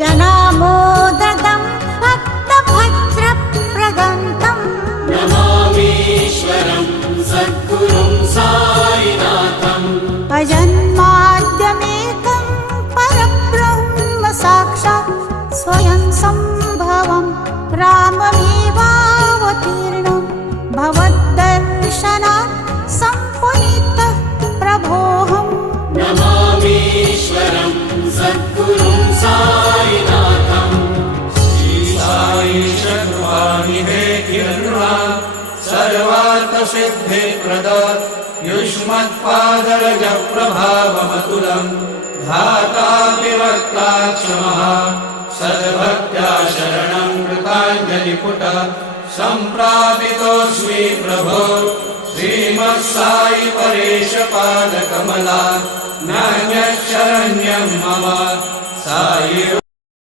जनामोददं भक्तभद्रप्रगन्तं नमामीश्वरं सद्गुरुं साईनाथम् अजन्माद्यमेकं परब्रह्म साक्षात् स्वयं सम्भवं राममेवावतीर्णं भवद्दर्शनात् सम्पुनीतः प्रभोऽहम् नमामीश्वरं सद्गुरुं साईनाथम् श्री साई शर्वाणिहे किरणा सर्वार्थसिद्धिप्रद युष्मत्पादरजप्रभावमतुलं धाता विवक्ता क्षमः सद्भक्त्या शरणं कृताञ्जलिपुट सम्प्रापितोऽस्मि प्रभो श्रीमत्साई परेश पादकमला नान्यशरण्यं मम साई।